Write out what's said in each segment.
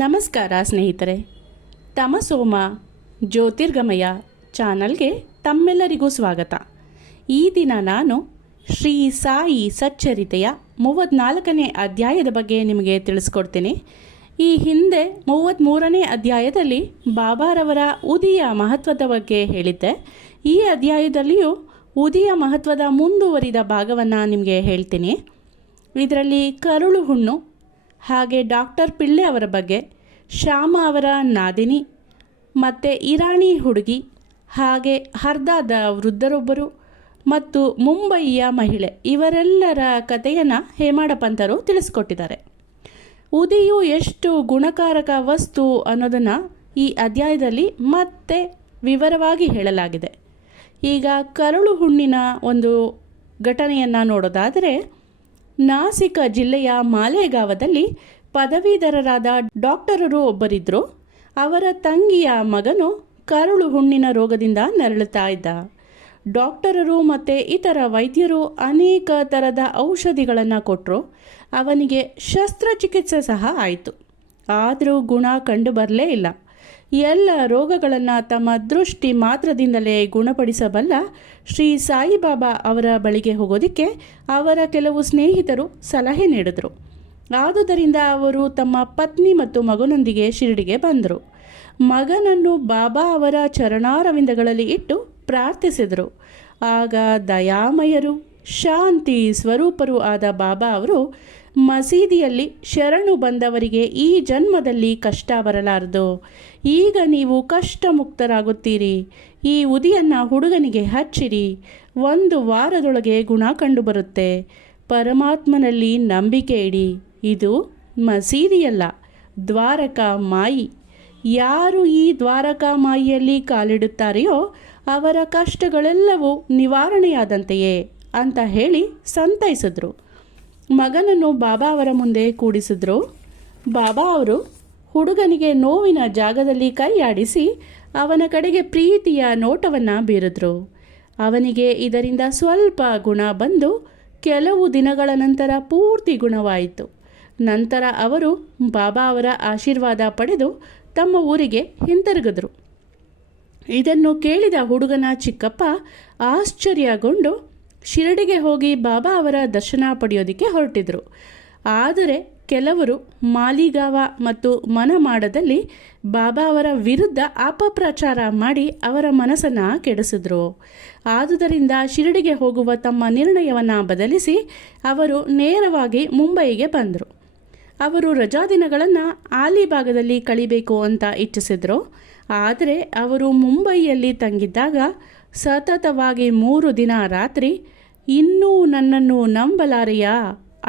ನಮಸ್ಕಾರ ಸ್ನೇಹಿತರೆ. ತಮಸೋಮ ಜ್ಯೋತಿರ್ಗಮಯ ಚಾನಲ್ಗೆ ತಮ್ಮೆಲ್ಲರಿಗೂ ಸ್ವಾಗತ. ಈ ದಿನ ನಾನು ಶ್ರೀ ಸಾಯಿ ಸಚ್ಚರಿತೆಯ 34ನೇ ಅಧ್ಯಾಯದ ಬಗ್ಗೆ ನಿಮಗೆ ತಿಳಿಸ್ಕೊಡ್ತೀನಿ. ಈ ಹಿಂದೆ 33ನೇ ಅಧ್ಯಾಯದಲ್ಲಿ ಬಾಬಾರವರ ಉದಿಯ ಮಹತ್ವದ ಬಗ್ಗೆ ಹೇಳಿದ್ದೆ. ಈ ಅಧ್ಯಾಯದಲ್ಲಿಯೂ ಉದಿಯ ಮಹತ್ವದ ಮುಂದುವರಿದ ಭಾಗವನ್ನು ನಿಮಗೆ ಹೇಳ್ತೀನಿ. ಇದರಲ್ಲಿ ಕರುಳು ಹುಣ್ಣು, ಹಾಗೆ ಡಾಕ್ಟರ್ ಪಿಳ್ಳೆ ಅವರ ಬಗ್ಗೆ, ಶ್ಯಾಮ ಅವರ ನಾದಿನಿ ಮತ್ತು ಇರಾಣಿ ಹುಡುಗಿ, ಹಾಗೆ ಹರ್ದಾದ ವೃದ್ಧರೊಬ್ಬರು ಮತ್ತು ಮುಂಬಯಿಯ ಮಹಿಳೆ, ಇವರೆಲ್ಲರ ಕಥೆಯನ್ನು ಹೇಮಾಡ ಪಂತರು ತಿಳಿಸ್ಕೊಟ್ಟಿದ್ದಾರೆ. ಉದಿಯು ಎಷ್ಟು ಗುಣಕಾರಕ ವಸ್ತು ಅನ್ನೋದನ್ನು ಈ ಅಧ್ಯಾಯದಲ್ಲಿ ಮತ್ತೆ ವಿವರವಾಗಿ ಹೇಳಲಾಗಿದೆ. ಈಗ ಕರುಳು ಹುಣ್ಣಿನ ಒಂದು ಘಟನೆಯನ್ನು ನೋಡೋದಾದರೆ, ನಾಸಿಕ ಜಿಲ್ಲೆಯ ಮಾಲೇಗಾವದಲ್ಲಿ ಪದವೀಧರರಾದ ಡಾಕ್ಟರರು ಒಬ್ಬರಿದ್ದರು. ಅವರ ತಂಗಿಯ ಮಗನು ಕರುಳು ಹುಣ್ಣಿನ ರೋಗದಿಂದ ನರಳುತ್ತಾ ಇದ್ದ. ಡಾಕ್ಟರರು ಮತ್ತು ಇತರ ವೈದ್ಯರು ಅನೇಕ ಥರದ ಔಷಧಿಗಳನ್ನು ಕೊಟ್ಟರು. ಅವನಿಗೆ ಶಸ್ತ್ರಚಿಕಿತ್ಸೆ ಸಹ ಆಯಿತು. ಆದರೂ ಗುಣ ಕಂಡು ಬರಲೇ ಇಲ್ಲ. ಎಲ್ಲ ರೋಗಗಳನ್ನು ತಮ್ಮ ದೃಷ್ಟಿ ಮಾತ್ರದಿಂದಲೇ ಗುಣಪಡಿಸಬಲ್ಲ ಶ್ರೀ ಸಾಯಿಬಾಬಾ ಅವರ ಬಳಿಗೆ ಹೋಗೋದಕ್ಕೆ ಅವರ ಕೆಲವು ಸ್ನೇಹಿತರು ಸಲಹೆ ನೀಡಿದರು. ಆದುದರಿಂದ ಅವರು ತಮ್ಮ ಪತ್ನಿ ಮತ್ತು ಮಗನೊಂದಿಗೆ ಶಿರಡಿಗೆ ಬಂದರು. ಮಗನನ್ನು ಬಾಬಾ ಅವರ ಚರಣಾರವಿಂದಗಳಲ್ಲಿ ಇಟ್ಟು ಪ್ರಾರ್ಥಿಸಿದರು. ಆಗ ದಯಾಮಯರು, ಶಾಂತಿ ಸ್ವರೂಪರೂ ಆದ ಬಾಬಾ ಅವರು ಮಸೀದಿಯಲ್ಲಿ ಶರಣು ಬಂದವರಿಗೆ ಈ ಜನ್ಮದಲ್ಲಿ ಕಷ್ಟ ಬರಲಾರದು, ಈಗ ನೀವು ಕಷ್ಟ ಮುಕ್ತರಾಗುತ್ತೀರಿ, ಈ ಉದಿಯನ್ನು ಹುಡುಗನಿಗೆ ಹಚ್ಚಿರಿ, 1 ವಾರದೊಳಗೆ ಗುಣ ಕಂಡುಬರುತ್ತೆ, ಪರಮಾತ್ಮನಲ್ಲಿ ನಂಬಿಕೆ ಇಡಿ, ಇದು ಮಸೀದಿಯಲ್ಲ, ದ್ವಾರಕಾ ಮಾಯಿ, ಯಾರು ಈ ದ್ವಾರಕಾ ಮಾಯಿಯಲ್ಲಿ ಕಾಲಿಡುತ್ತಾರೆಯೋ ಅವರ ಕಷ್ಟಗಳೆಲ್ಲವೂ ನಿವಾರಣೆಯಾದಂತೆಯೇ ಅಂತ ಹೇಳಿ ಸಂತೈಸಿದ್ರು. ಮಗನನ್ನು ಬಾಬಾ ಅವರ ಮುಂದೆ ಕೂಡಿಸಿದ್ರು. ಬಾಬಾ ಅವರು ಹುಡುಗನಿಗೆ ನೋವಿನ ಜಾಗದಲ್ಲಿ ಕೈ ಆಡಿಸಿ ಅವನ ಕಡೆಗೆ ಪ್ರೀತಿಯ ನೋಟವನ್ನು ಬೀರಿದ್ರು. ಅವನಿಗೆ ಇದರಿಂದ ಸ್ವಲ್ಪ ಗುಣ ಬಂದು ಕೆಲವು ದಿನಗಳ ನಂತರ ಪೂರ್ತಿ ಗುಣವಾಯಿತು. ನಂತರ ಅವರು ಬಾಬಾ ಅವರ ಆಶೀರ್ವಾದ ಪಡೆದು ತಮ್ಮ ಊರಿಗೆ ಹಿಂತಿರುಗಿದ್ರು. ಇದನ್ನು ಕೇಳಿದ ಹುಡುಗನ ಚಿಕ್ಕಪ್ಪ ಆಶ್ಚರ್ಯಗೊಂಡು ಶಿರಡಿಗೆ ಹೋಗಿ ಬಾಬಾ ಅವರ ದರ್ಶನ ಪಡೆಯೋದಕ್ಕೆ ಹೊರಟಿದ್ರು. ಆದರೆ ಕೆಲವರು ಮಾಲಿಗಾವ ಮತ್ತು ಮನಮಾಡದಲ್ಲಿ ಬಾಬಾ ಅವರ ವಿರುದ್ಧ ಅಪಪ್ರಚಾರ ಮಾಡಿ ಅವರ ಮನಸ್ಸನ್ನು ಕೆಡಿಸಿದ್ರು. ಆದುದರಿಂದ ಶಿರಡಿಗೆ ಹೋಗುವ ತಮ್ಮ ನಿರ್ಣಯವನ್ನು ಬದಲಿಸಿ ಅವರು ನೇರವಾಗಿ ಮುಂಬಯಿಗೆ ಬಂದರು. ಅವರು ರಜಾದಿನಗಳನ್ನು ಆಲಿಬಾಗದಲ್ಲಿ ಕಳಿಬೇಕು ಅಂತ ಇಚ್ಛಿಸಿದರು. ಆದರೆ ಅವರು ಮುಂಬಯಿಯಲ್ಲಿ ತಂಗಿದ್ದಾಗ ಸತತವಾಗಿ 3 ದಿನ ರಾತ್ರಿ ಇನ್ನೂ ನನ್ನನ್ನು ನಂಬಲಾರೆಯಾ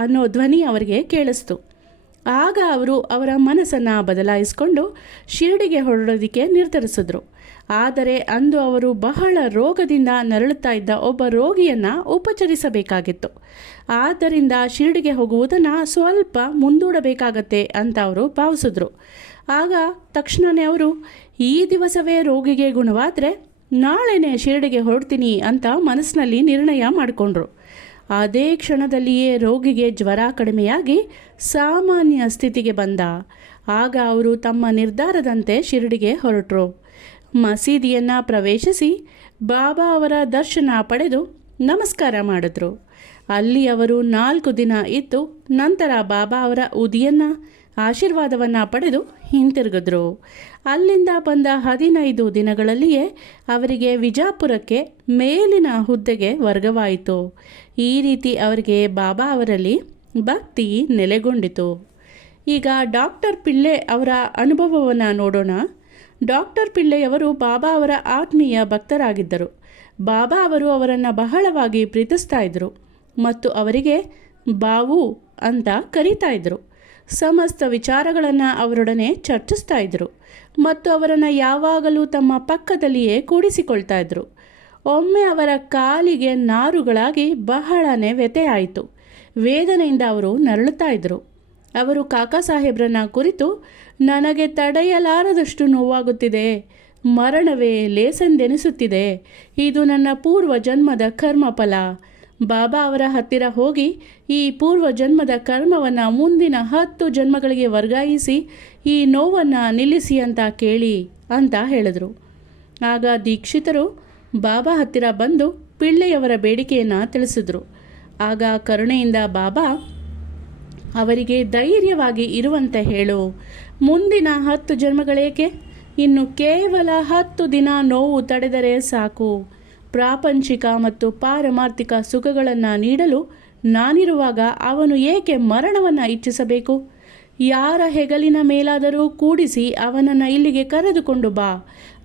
ಅನ್ನೋ ಧ್ವನಿ ಅವರಿಗೆ ಕೇಳಿಸ್ತು. ಆಗ ಅವರು ಅವರ ಮನಸ್ಸನ್ನು ಬದಲಾಯಿಸಿಕೊಂಡು ಶಿರಡಿಗೆ ಹೊರಡೋದಕ್ಕೆ ನಿರ್ಧರಿಸಿದ್ರು. ಆದರೆ ಅಂದು ಅವರು ಬಹಳ ರೋಗದಿಂದ ನರಳುತ್ತಾ ಇದ್ದ ಒಬ್ಬ ರೋಗಿಯನ್ನು ಉಪಚರಿಸಬೇಕಾಗಿತ್ತು. ಆದ್ದರಿಂದ ಶಿರಡಿಗೆ ಹೋಗುವುದನ್ನು ಸ್ವಲ್ಪ ಮುಂದೂಡಬೇಕಾಗತ್ತೆ ಅಂತ ಅವರು ಭಾವಿಸಿದ್ರು. ಆಗ ತಕ್ಷಣವೇ ಅವರು ಈ ದಿವಸವೇ ರೋಗಿಗೆ ಗುಣವಾದರೆ ನಾಳೆನೇ ಶಿರಡಿಗೆ ಹೊರಡ್ತೀನಿ ಅಂತ ಮನಸ್ಸಿನಲ್ಲಿ ನಿರ್ಣಯ ಮಾಡಿಕೊಂಡ್ರು. ಅದೇ ಕ್ಷಣದಲ್ಲಿಯೇ ರೋಗಿಗೆ ಜ್ವರ ಕಡಿಮೆಯಾಗಿ ಸಾಮಾನ್ಯ ಸ್ಥಿತಿಗೆ ಬಂದ. ಆಗ ಅವರು ತಮ್ಮ ನಿರ್ಧಾರದಂತೆ ಶಿರಡಿಗೆ ಹೊರಟರು. ಮಸೀದಿಯನ್ನು ಪ್ರವೇಶಿಸಿ ಬಾಬಾ ಅವರ ದರ್ಶನ ಪಡೆದು ನಮಸ್ಕಾರ ಮಾಡಿದ್ರು. ಅಲ್ಲಿ ಅವರು 4 ದಿನ ಇದ್ದು ನಂತರ ಬಾಬಾ ಅವರ ಉದಿಯನ್ನು ಆಶೀರ್ವಾದವನ್ನು ಪಡೆದು ಹಿಂತಿರುಗಿದ್ರು. ಅಲ್ಲಿಂದ ಬಂದ 15 ದಿನಗಳಲ್ಲಿಯೇ ಅವರಿಗೆ ವಿಜಾಪುರಕ್ಕೆ ಮೇಲಿನ ಹುದ್ದೆಗೆ ವರ್ಗವಾಯಿತು. ಈ ರೀತಿ ಅವರಿಗೆ ಬಾಬಾ ಅವರಲ್ಲಿ ಭಕ್ತಿ ನೆಲೆಗೊಂಡಿತು. ಈಗ ಡಾಕ್ಟರ್ ಪಿಳ್ಳೆ ಅವರ ಅನುಭವವನ್ನು ನೋಡೋಣ. ಡಾಕ್ಟರ್ ಪಿಳ್ಳೆಯವರು ಬಾಬಾ ಅವರ ಆತ್ಮೀಯ ಭಕ್ತರಾಗಿದ್ದರು. ಬಾಬಾ ಅವರು ಅವರನ್ನು ಬಹಳವಾಗಿ ಪ್ರೀತಿಸ್ತಾ ಇದ್ದರು ಮತ್ತು ಅವರಿಗೆ ಬಾವು ಅಂತ ಕರೀತಾ ಇದ್ದರು. ಸಮಸ್ತ ವಿಚಾರಗಳನ್ನು ಅವರೊಡನೆ ಚರ್ಚಿಸ್ತಾ ಇದ್ದರು ಮತ್ತು ಅವರನ್ನು ಯಾವಾಗಲೂ ತಮ್ಮ ಪಕ್ಕದಲ್ಲಿಯೇ ಕೂಡಿಸಿಕೊಳ್ತಾ ಇದ್ದರು. ಒಮ್ಮೆ ಅವರ ಕಾಲಿಗೆ ನಾರುಗಳಾಗಿ ಬಹಳನೇ ವ್ಯಥೆ ಆಯಿತು. ವೇದನೆಯಿಂದ ಅವರು ನರಳುತ್ತಾ ಇದ್ದರು. ಅವರು ಕಾಕಾ ಸಾಹೇಬ್ರನ್ನ ಕುರಿತು, ನನಗೆ ತಡೆಯಲಾರದಷ್ಟು ನೋವಾಗುತ್ತಿದೆ, ಮರಣವೇ ಲೇಸೆಂದೆನಿಸುತ್ತಿದೆ, ಇದು ನನ್ನ ಪೂರ್ವ ಜನ್ಮದ ಕರ್ಮಫಲ, ಬಾಬಾ ಅವರ ಹತ್ತಿರ ಹೋಗಿ ಈ ಪೂರ್ವ ಜನ್ಮದ ಕರ್ಮವನ್ನು ಮುಂದಿನ 10 ಜನ್ಮಗಳಿಗೆ ವರ್ಗಾಯಿಸಿ ಈ ನೋವನ್ನು ನಿಲ್ಲಿಸಿ ಅಂತ ಕೇಳಿ ಅಂತ ಹೇಳಿದ್ರು. ಆಗ ದೀಕ್ಷಿತರು ಬಾಬಾ ಹತ್ತಿರ ಬಂದು ಪಿಳ್ಳೆಯವರ ಬೇಡಿಕೆಯನ್ನು ತಿಳಿಸಿದ್ರು. ಆಗ ಕರುಣೆಯಿಂದ ಬಾಬಾ ಅವರಿಗೆ ಧೈರ್ಯವಾಗಿ ಇರುವಂತೆ ಹೇಳು, ಮುಂದಿನ 10 ಜನ್ಮಗಳೇಕೆ, ಇನ್ನು ಕೇವಲ 10 ದಿನ ನೋವು ತಡೆದರೆ ಸಾಕು. ಪ್ರಾಪಂಚಿಕ ಮತ್ತು ಪಾರಮಾರ್ಥಿಕ ಸುಖಗಳನ್ನು ನೀಡಲು ನಾನಿರುವಾಗ ಅವನು ಏಕೆ ಮರಣವನ್ನು ಇಚ್ಛಿಸಬೇಕು? ಯಾರ ಹೆಗಲಿನ ಮೇಲಾದರೂ ಕೂಡಿಸಿ ಅವನನ್ನು ಇಲ್ಲಿಗೆ ಕರೆದುಕೊಂಡು ಬಾ,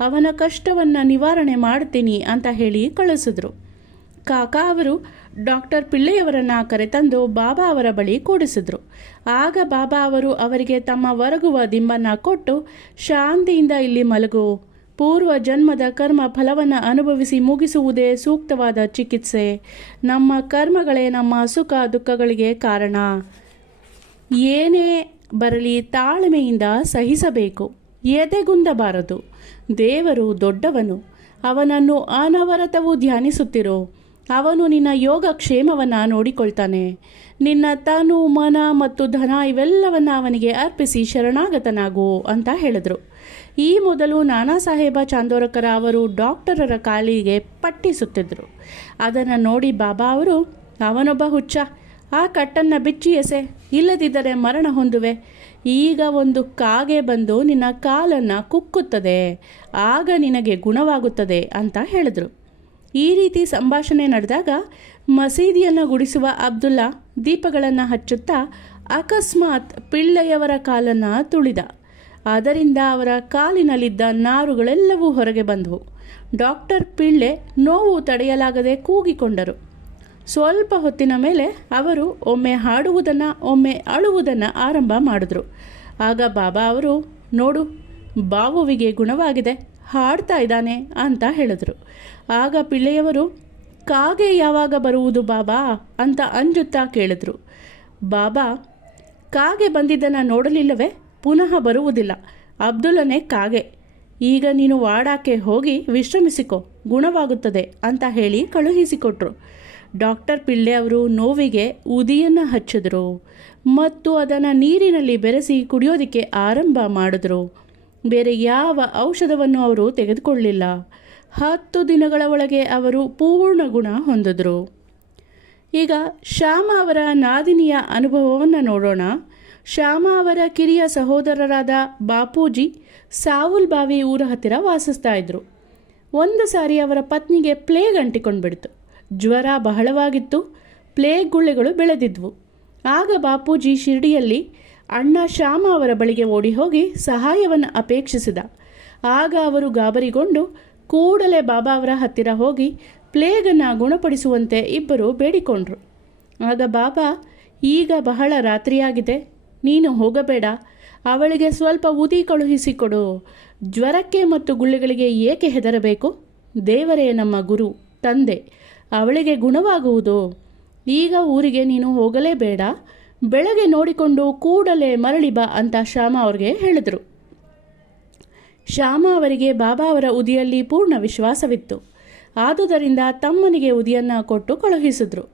ಅವನ ಕಷ್ಟವನ್ನು ನಿವಾರಣೆ ಮಾಡ್ತೀನಿ ಅಂತ ಹೇಳಿ ಕಳಿಸಿದ್ರು. ಕಾಕಾ ಅವರು ಡಾಕ್ಟರ್ ಪಿಳ್ಳೆಯವರನ್ನು ಕರೆತಂದು ಬಾಬಾ ಅವರ ಬಳಿ ಕೂಡಿಸಿದ್ರು. ಆಗ ಬಾಬಾ ಅವರು ಅವರಿಗೆ ತಮ್ಮ ಒರಗುವ ದಿಂಬನ್ನು ಕೊಟ್ಟು, ಶಾಂತಿಯಿಂದ ಇಲ್ಲಿ ಮಲಗು, ಪೂರ್ವ ಜನ್ಮದ ಕರ್ಮ ಫಲವನ್ನು ಅನುಭವಿಸಿ ಮುಗಿಸುವುದೇ ಸೂಕ್ತವಾದ ಚಿಕಿತ್ಸೆ. ನಮ್ಮ ಕರ್ಮಗಳೇ ನಮ್ಮ ಸುಖ ದುಃಖಗಳಿಗೆ ಕಾರಣ. ಏನೇ ಬರಲಿ ತಾಳ್ಮೆಯಿಂದ ಸಹಿಸಬೇಕು, ಎದೆಗುಂದಬಾರದು. ದೇವರು ದೊಡ್ಡವನು, ಅವನನ್ನು ಅನವರತವೂ ಧ್ಯಾನಿಸುತ್ತಿರೋ. ಅವನು ನಿನ್ನ ಯೋಗಕ್ಷೇಮವನ್ನು ನೋಡಿಕೊಳ್ತಾನೆ. ನಿನ್ನ ತನು ಮನ ಮತ್ತು ಧನ ಇವೆಲ್ಲವನ್ನು ಅವನಿಗೆ ಅರ್ಪಿಸಿ ಶರಣಾಗತನಾಗು ಅಂತ ಹೇಳಿದರು. ಈ ಮೊದಲು ನಾನಾ ಸಾಹೇಬ ಚಾಂದೋರಕರ ಅವರು ಡಾಕ್ಟರರ ಕಾಲಿಗೆ ಪಟ್ಟಿ ಸುತ್ತಿದ್ರು. ಅದನ್ನು ನೋಡಿ ಬಾಬಾ ಅವರು, ಅವನೊಬ್ಬ ಹುಚ್ಚ, ಆ ಕಟ್ಟನ್ನು ಬಿಚ್ಚಿ ಎಸೆ, ಇಲ್ಲದಿದ್ದರೆ ಮರಣ ಹೊಂದುವೆ. ಈಗ ಒಂದು ಕಾಗೆ ಬಂದು ನಿನ್ನ ಕಾಲನ್ನು ಕುಕ್ಕುತ್ತದೆ, ಆಗ ನಿನಗೆ ಗುಣವಾಗುತ್ತದೆ ಅಂತ ಹೇಳಿದ್ರು. ಈ ರೀತಿ ಸಂಭಾಷಣೆ ನಡೆದಾಗ ಮಸೀದಿಯನ್ನು ಗುಡಿಸುವ ಅಬ್ದುಲ್ಲಾ ದೀಪಗಳನ್ನು ಹಚ್ಚುತ್ತಾ ಅಕಸ್ಮಾತ್ ಪಿಳ್ಳೆಯವರ ಕಾಲನ್ನು ತುಳಿದ. ಅದರಿಂದ ಅವರ ಕಾಲಿನಲ್ಲಿದ್ದ ನಾರುಗಳೆಲ್ಲವೂ ಹೊರಗೆ ಬಂದವು. ಡಾಕ್ಟರ್ ಪಿಳ್ಳೆ ನೋವು ತಡೆಯಲಾಗದೆ ಕೂಗಿಕೊಂಡರು. ಸ್ವಲ್ಪ ಹೊತ್ತಿನ ಮೇಲೆ ಅವರು ಒಮ್ಮೆ ಹಾಡುವುದನ್ನು ಒಮ್ಮೆ ಅಳುವುದನ್ನು ಆರಂಭ ಮಾಡಿದ್ರು. ಆಗ ಬಾಬಾ ಅವರು, ನೋಡು, ಬಾವುವಿಗೆ ಗುಣವಾಗಿದೆ, ಹಾಡ್ತಾ ಇದ್ದಾನೆ ಅಂತ ಹೇಳಿದ್ರು. ಆಗ ಪಿಳ್ಳೆಯವರು, ಕಾಗೆ ಯಾವಾಗ ಬರುವುದು ಬಾಬಾ ಅಂತ ಅಂಜುತ್ತಾ ಕೇಳಿದ್ರು. ಬಾಬಾ, ಕಾಗೆ ಬಂದಿದ್ದನ್ನು ನೋಡಲಿಲ್ಲವೇ? ಪುನಃ ಬರುವುದಿಲ್ಲ. ಅಬ್ದುಲ್ಲನೇ ಕಾಗೆ. ಈಗ ನೀನು ವಾಡಾಕ್ಕೆ ಹೋಗಿ ವಿಶ್ರಮಿಸಿಕೊ, ಗುಣವಾಗುತ್ತದೆ ಅಂತ ಹೇಳಿ ಕಳುಹಿಸಿಕೊಟ್ರು. ಡಾಕ್ಟರ್ ಪಿಳ್ಳೆ ಅವರು ನೋವಿಗೆ ಉದಿಯನ್ನು ಹಚ್ಚಿದ್ರು ಮತ್ತು ಅದನ್ನು ನೀರಿನಲ್ಲಿ ಬೆರೆಸಿ ಕುಡಿಯೋದಕ್ಕೆ ಆರಂಭ ಮಾಡಿದ್ರು. ಬೇರೆ ಯಾವ ಔಷಧವನ್ನು ಅವರು ತೆಗೆದುಕೊಳ್ಳಲಿಲ್ಲ. 10 ದಿನಗಳ ಒಳಗೆ ಅವರು ಪೂರ್ಣ ಗುಣ ಹೊಂದಿದ್ರು. ಈಗ ಶ್ಯಾಮ ಅವರ ನಾದಿನಿಯ ಅನುಭವವನ್ನು ನೋಡೋಣ. ಶ್ಯಾಮ ಅವರ ಕಿರಿಯ ಸಹೋದರರಾದ ಬಾಪೂಜಿ ಸಾವುಲ್ ಬಾವಿ ಊರ ಹತ್ತಿರ ವಾಸಿಸ್ತಾ ಇದ್ರು. ಒಂದು ಸಾರಿ ಅವರ ಪತ್ನಿಗೆ ಪ್ಲೇಗ್ ಅಂಟಿಕೊಂಡ್ಬಿಡ್ತು. ಜ್ವರ ಬಹಳವಾಗಿತ್ತು, ಪ್ಲೇಗ್ ಗುಳ್ಳೆಗಳು ಬೆಳೆದಿದ್ವು. ಆಗ ಬಾಪೂಜಿ ಶಿರ್ಡಿಯಲ್ಲಿ ಅಣ್ಣ ಶ್ಯಾಮ ಅವರ ಬಳಿಗೆ ಓಡಿ ಹೋಗಿ ಸಹಾಯವನ್ನು ಅಪೇಕ್ಷಿಸಿದ. ಆಗ ಅವರು ಗಾಬರಿಗೊಂಡು ಕೂಡಲೇ ಬಾಬಾ ಅವರ ಹತ್ತಿರ ಹೋಗಿ ಪ್ಲೇಗನ್ನು ಗುಣಪಡಿಸುವಂತೆ ಇಬ್ಬರು ಬೇಡಿಕೊಂಡ್ರು. ಆಗ ಬಾಬಾ, ಈಗ ಬಹಳ ರಾತ್ರಿಯಾಗಿದೆ, ನೀನು ಹೋಗಬೇಡ, ಅವಳಿಗೆ ಸ್ವಲ್ಪ ಉದಿ ಕಳುಹಿಸಿಕೊಡು. ಜ್ವರಕ್ಕೆ ಮತ್ತು ಗುಳ್ಳೆಗಳಿಗೆ ಏಕೆ ಹೆದರಬೇಕು? ದೇವರೇ ನಮ್ಮ ಗುರು, ತಂದೆ, ಅವಳಿಗೆ ಗುಣವಾಗುವುದು. ಈಗ ಊರಿಗೆ ನೀನು ಹೋಗಲೇಬೇಡ, ಬೆಳಗ್ಗೆ ನೋಡಿಕೊಂಡು ಕೂಡಲೇ ಮರಳಿ ಬಾ ಅಂತ ಶ್ಯಾಮ ಅವ್ರಿಗೆ ಹೇಳಿದರು. ಶ್ಯಾಮ ಅವರಿಗೆ ಬಾಬಾ ಅವರ ಉದಿಯಲ್ಲಿ ಪೂರ್ಣ ವಿಶ್ವಾಸವಿತ್ತು. ಆದುದರಿಂದ ತಮ್ಮನಿಗೆ ಉದಿಯನ್ನು ಕೊಟ್ಟು ಕಳುಹಿಸಿದ್ರು.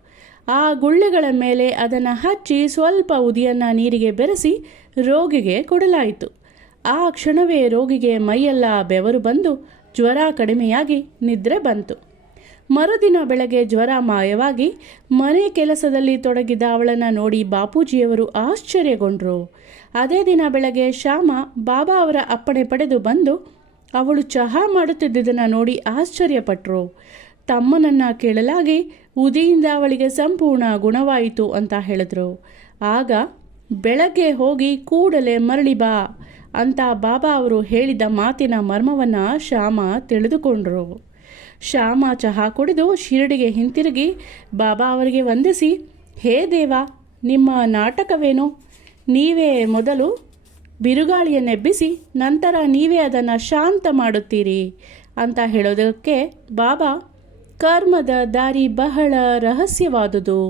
ಆ ಗುಳ್ಳೆಗಳ ಮೇಲೆ ಅದನ್ನು ಹಚ್ಚಿ ಸ್ವಲ್ಪ ಉದಿಯನ್ನು ನೀರಿಗೆ ಬೆರೆಸಿ ರೋಗಿಗೆ ಕೊಡಲಾಯಿತು. ಆ ಕ್ಷಣವೇ ರೋಗಿಗೆ ಮೈಯೆಲ್ಲ ಬೆವರು ಬಂದು ಜ್ವರ ಕಡಿಮೆಯಾಗಿ ನಿದ್ರೆ ಬಂತು. ಮರುದಿನ ಬೆಳಗ್ಗೆ ಜ್ವರ ಮಾಯವಾಗಿ ಮನೆ ಕೆಲಸದಲ್ಲಿ ತೊಡಗಿದ ಅವಳನ್ನು ನೋಡಿ ಬಾಪೂಜಿಯವರು ಆಶ್ಚರ್ಯಗೊಂಡರು. ಅದೇ ದಿನ ಬೆಳಗ್ಗೆ ಶ್ಯಾಮ ಬಾಬಾ ಅವರ ಅಪ್ಪಣೆ ಪಡೆದು ಬಂದು ಅವಳು ಚಹಾ ಮಾಡುತ್ತಿದ್ದುದನ್ನು ನೋಡಿ ಆಶ್ಚರ್ಯಪಟ್ಟರು. ತಮ್ಮನನ್ನು ಕೇಳಲಾಗಿ ಉದಿಯಿಂದ ಅವಳಿಗೆ ಸಂಪೂರ್ಣ ಗುಣವಾಯಿತು ಅಂತ ಹೇಳಿದ್ರು. ಆಗ ಬೆಳಗ್ಗೆ ಹೋಗಿ ಕೂಡಲೇ ಮರಳಿ ಬಾ ಅಂತ ಬಾಬಾ ಅವರು ಹೇಳಿದ ಮಾತಿನ ಮರ್ಮವನ್ನು ಶ್ಯಾಮ ತಿಳಿದುಕೊಂಡರು. ಶ್ಯಾಮ ಚಹಾ ಕುಡಿದು ಶಿರಡಿಗೆ ಹಿಂತಿರುಗಿ ಬಾಬಾ ಅವರಿಗೆ ವಂದಿಸಿ, ಹೇ ದೇವ, ನಿಮ್ಮ ನಾಟಕವೇನು? ನೀವೇ ಮೊದಲು ಬಿರುಗಾಳಿಯನ್ನೆಬ್ಬಿಸಿ ನಂತರ ನೀವೇ ಅದನ್ನು ಶಾಂತ ಮಾಡುತ್ತೀರಿ ಅಂತ ಹೇಳೋದಕ್ಕೆ ಬಾಬಾ, ಕರ್ಮದ ದಾರಿ ಬಹಳ ರಹಸ್ಯವಾದುದು.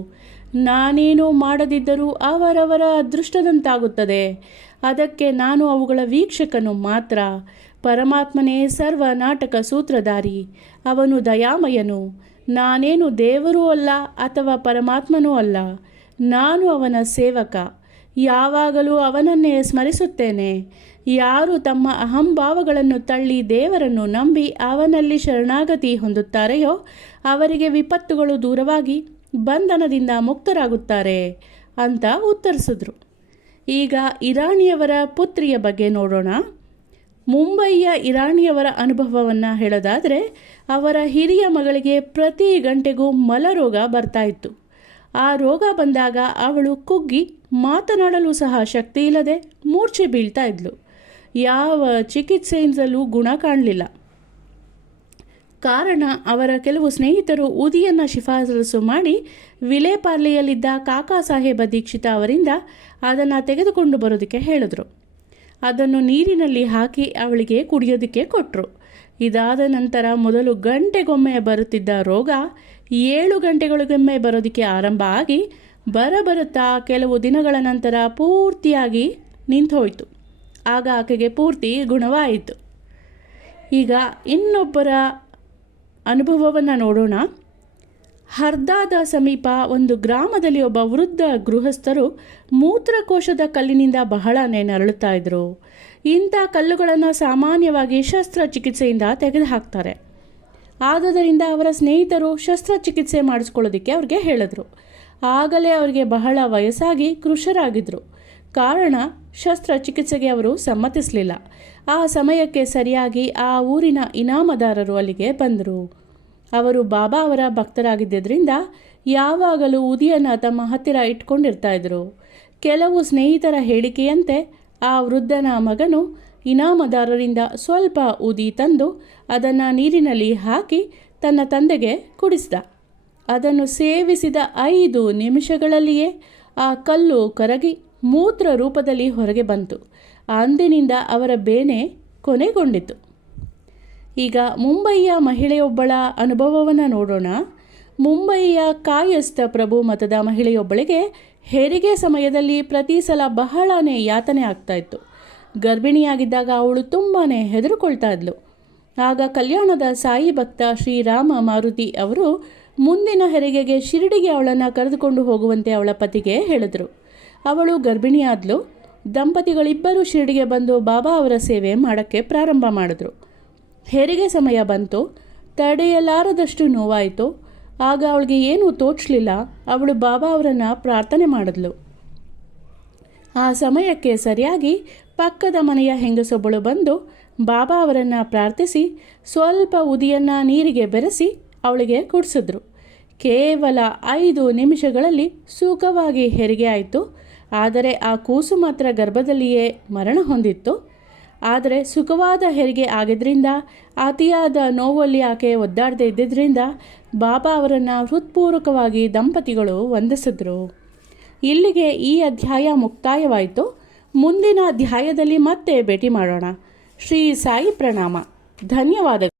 ನಾನೇನೂ ಮಾಡದಿದ್ದರೂ ಅವರವರ ಅದೃಷ್ಟದಂತಾಗುತ್ತದೆ. ಅದಕ್ಕೆ ನಾನು ಅವುಗಳ ವೀಕ್ಷಕನು ಮಾತ್ರ. ಪರಮಾತ್ಮನೇ ಸರ್ವ ನಾಟಕ ಸೂತ್ರಧಾರಿ. ಅವನು ದಯಾಮಯನು. ನಾನೇನು ದೇವರೂ ಅಲ್ಲ ಅಥವಾ ಪರಮಾತ್ಮನೂ ಅಲ್ಲ. ನಾನು ಅವನ ಸೇವಕ. ಯಾವಾಗಲೂ ಅವನನ್ನೇ ಸ್ಮರಿಸುತ್ತೇನೆ. ಯಾರು ತಮ್ಮ ಅಹಂಭಾವಗಳನ್ನು ತಳ್ಳಿ ದೇವರನ್ನು ನಂಬಿ ಅವನಲ್ಲಿ ಶರಣಾಗತಿ ಹೊಂದುತ್ತಾರೆಯೋ ಅವರಿಗೆ ವಿಪತ್ತುಗಳು ದೂರವಾಗಿ ಬಂಧನದಿಂದ ಮುಕ್ತರಾಗುತ್ತಾರೆ ಅಂತ ಉತ್ತರಿಸಿದ್ರು. ಈಗ ಇರಾಣಿಯವರ ಪುತ್ರಿಯ ಬಗ್ಗೆ ನೋಡೋಣ. ಮುಂಬಯಿಯ ಇರಾಣಿಯವರ ಅನುಭವವನ್ನು ಹೇಳೋದಾದರೆ, ಅವರ ಹಿರಿಯ ಮಗಳಿಗೆ ಪ್ರತಿ ಗಂಟೆಗೂ ಮಲರೋಗ ಬರ್ತಾ ಇತ್ತು. ಆ ರೋಗ ಬಂದಾಗ ಅವಳು ಕುಗ್ಗಿ ಮಾತನಾಡಲು ಸಹ ಶಕ್ತಿ ಇಲ್ಲದೆ ಮೂರ್ಛೆ ಬೀಳ್ತಾ ಇದ್ಲು. ಯಾವ ಚಿಕಿತ್ಸೆಯಿಂದಲೂ ಗುಣ ಕಾಣಲಿಲ್ಲ. ಕಾರಣ, ಅವರ ಕೆಲವು ಸ್ನೇಹಿತರು ಉದಿಯನ್ನು ಶಿಫಾರಸು ಮಾಡಿ ವಿಲೇಪಾರ್ಲೆಯಲ್ಲಿದ್ದ ಕಾಕಾ ಸಾಹೇಬ ದೀಕ್ಷಿತ ಅವರಿಂದ ಅದನ್ನು ತೆಗೆದುಕೊಂಡು ಬರೋದಕ್ಕೆ ಹೇಳಿದ್ರು. ಅದನ್ನು ನೀರಿನಲ್ಲಿ ಹಾಕಿ ಅವಳಿಗೆ ಕುಡಿಯೋದಕ್ಕೆ ಕೊಟ್ಟರು. ಇದಾದ ನಂತರ ಮೊದಲು ಗಂಟೆಗೊಮ್ಮೆ ಬರುತ್ತಿದ್ದ ರೋಗ 7 ಗಂಟೆಗಳಿಗೊಮ್ಮೆ ಬರೋದಕ್ಕೆ ಆರಂಭ ಆಗಿ ಬರುತ್ತಾ ಕೆಲವು ದಿನಗಳ ನಂತರ ಪೂರ್ತಿಯಾಗಿ ನಿಂತೋಯ್ತು. ಆಗ ಆಕೆಗೆ ಪೂರ್ತಿ ಗುಣವಾಯಿತು. ಈಗ ಇನ್ನೊಬ್ಬರ ಅನುಭವವನ್ನು ನೋಡೋಣ. ಹರ್ದಾದ ಸಮೀಪ ಒಂದು ಗ್ರಾಮದಲ್ಲಿ ಒಬ್ಬ ವೃದ್ಧ ಗೃಹಸ್ಥರು ಮೂತ್ರಕೋಶದ ಕಲ್ಲಿನಿಂದ ಬಹಳನೇ ನರಳುತ್ತಾ ಇದ್ರು. ಇಂಥ ಕಲ್ಲುಗಳನ್ನು ಸಾಮಾನ್ಯವಾಗಿ ಶಸ್ತ್ರಚಿಕಿತ್ಸೆಯಿಂದ ತೆಗೆದುಹಾಕ್ತಾರೆ. ಆದುದರಿಂದ ಅವರ ಸ್ನೇಹಿತರು ಶಸ್ತ್ರಚಿಕಿತ್ಸೆ ಮಾಡಿಸ್ಕೊಳ್ಳೋದಕ್ಕೆ ಅವ್ರಿಗೆ ಹೇಳಿದ್ರು. ಆಗಲೇ ಅವರಿಗೆ ಬಹಳ ವಯಸ್ಸಾಗಿ ಕೃಶರಾಗಿದ್ದರು. ಕಾರಣ, ಶಸ್ತ್ರಚಿಕಿತ್ಸೆಗೆ ಅವರು ಸಮ್ಮತಿಸಲಿಲ್ಲ. ಆ ಸಮಯಕ್ಕೆ ಸರಿಯಾಗಿ ಆ ಊರಿನ ಇನಾಮದಾರರು ಅಲ್ಲಿಗೆ ಬಂದರು. ಅವರು ಬಾಬಾ ಅವರ ಭಕ್ತರಾಗಿದ್ದರಿಂದ ಯಾವಾಗಲೂ ಉದಿಯನ್ನು ತಮ್ಮ ಹತ್ತಿರ ಇಟ್ಕೊಂಡಿರ್ತಾ ಇದ್ರು. ಕೆಲವು ಸ್ನೇಹಿತರ ಹೇಳಿಕೆಯಂತೆ ಆ ವೃದ್ಧನ ಮಗನು ಇನಾಮದಾರರಿಂದ ಸ್ವಲ್ಪ ಉದಿ ತಂದು ಅದನ್ನು ನೀರಿನಲ್ಲಿ ಹಾಕಿ ತನ್ನ ತಂದೆಗೆ ಕುಡಿಸಿದ. ಅದನ್ನು ಸೇವಿಸಿದ 5 ನಿಮಿಷಗಳಲ್ಲಿಯೇ ಆ ಕಲ್ಲು ಕರಗಿ ಮೂತ್ರ ರೂಪದಲ್ಲಿ ಹೊರಗೆ ಬಂತು. ಅಂದಿನಿಂದ ಅವರ ಬೇನೆ ಕೊನೆಗೊಂಡಿತು. ಈಗ ಮುಂಬಯಿಯ ಮಹಿಳೆಯೊಬ್ಬಳ ಅನುಭವವನ್ನು ನೋಡೋಣ. ಮುಂಬಯಿಯ ಕಾಯಸ್ಥ ಪ್ರಭು ಮತದ ಮಹಿಳೆಯೊಬ್ಬಳಿಗೆ ಹೆರಿಗೆ ಸಮಯದಲ್ಲಿ ಪ್ರತಿ ಸಲ ಬಹಳನೇ ಯಾತನೆ ಆಗ್ತಾಯಿತ್ತು. ಗರ್ಭಿಣಿಯಾಗಿದ್ದಾಗ ಅವಳು ತುಂಬಾ ಹೆದರುಕೊಳ್ತಾ ಇದ್ಲು. ಆಗ ಕಲ್ಯಾಣದ ಸಾಯಿ ಭಕ್ತ ಶ್ರೀರಾಮ ಮಾರುತಿ ಅವರು ಮುಂದಿನ ಹೆರಿಗೆಗೆ ಶಿರಡಿಗೆ ಅವಳನ್ನು ಕರೆದುಕೊಂಡು ಹೋಗುವಂತೆ ಅವಳ ಪತಿಗೆ ಹೇಳಿದರು. ಅವಳು ಗರ್ಭಿಣಿಯಾದ್ಲು. ದಂಪತಿಗಳಿಬ್ಬರೂ ಶಿರಡಿಗೆ ಬಂದು ಬಾಬಾ ಅವರ ಸೇವೆ ಮಾಡೋಕ್ಕೆ ಪ್ರಾರಂಭ ಮಾಡಿದ್ರು. ಹೆರಿಗೆ ಸಮಯ ಬಂತು. ತಡೆಯಲಾರದಷ್ಟು ನೋವಾಯಿತು. ಆಗ ಅವಳಿಗೆ ಏನೂ ತೋಚಲಿಲ್ಲ. ಅವಳು ಬಾಬಾ ಅವರನ್ನು ಪ್ರಾರ್ಥನೆ ಮಾಡಿದ್ಲು. ಆ ಸಮಯಕ್ಕೆ ಸರಿಯಾಗಿ ಪಕ್ಕದ ಮನೆಯ ಹೆಂಗಸೊಬ್ಬಳು ಬಂದು ಬಾಬಾ ಅವರನ್ನು ಪ್ರಾರ್ಥಿಸಿ ಸ್ವಲ್ಪ ಉದಿಯನ್ನು ನೀರಿಗೆ ಬೆರೆಸಿ ಅವಳಿಗೆ ಕುಡಿಸಿದ್ರು. ಕೇವಲ 5 ನಿಮಿಷಗಳಲ್ಲಿ ಸುಖವಾಗಿ ಹೆರಿಗೆ ಆಯಿತು. ಆದರೆ ಆ ಕೂಸು ಮಾತ್ರ ಗರ್ಭದಲ್ಲಿಯೇ ಮರಣ ಹೊಂದಿತ್ತು. ಆದರೆ ಸುಖವಾದ ಹೆರಿಗೆ ಆಗಿದ್ದರಿಂದ ಅತಿಯಾದ ನೋವಲ್ಲಿ ಆಕೆ ಒದ್ದಾಡದೇ ಇದ್ದಿದ್ದರಿಂದ ಬಾಬಾ ಅವರನ್ನು ಹೃತ್ಪೂರ್ವಕವಾಗಿ ದಂಪತಿಗಳು ವಂದಿಸಿದ್ರು. ಇಲ್ಲಿಗೆ ಈ ಅಧ್ಯಾಯ ಮುಕ್ತಾಯವಾಯಿತು. ಮುಂದಿನ ಅಧ್ಯಾಯದಲ್ಲಿ ಮತ್ತೆ ಭೇಟಿ ಮಾಡೋಣ. ಶ್ರೀ ಸಾಯಿ ಪ್ರಣಾಮ. ಧನ್ಯವಾದಗಳು.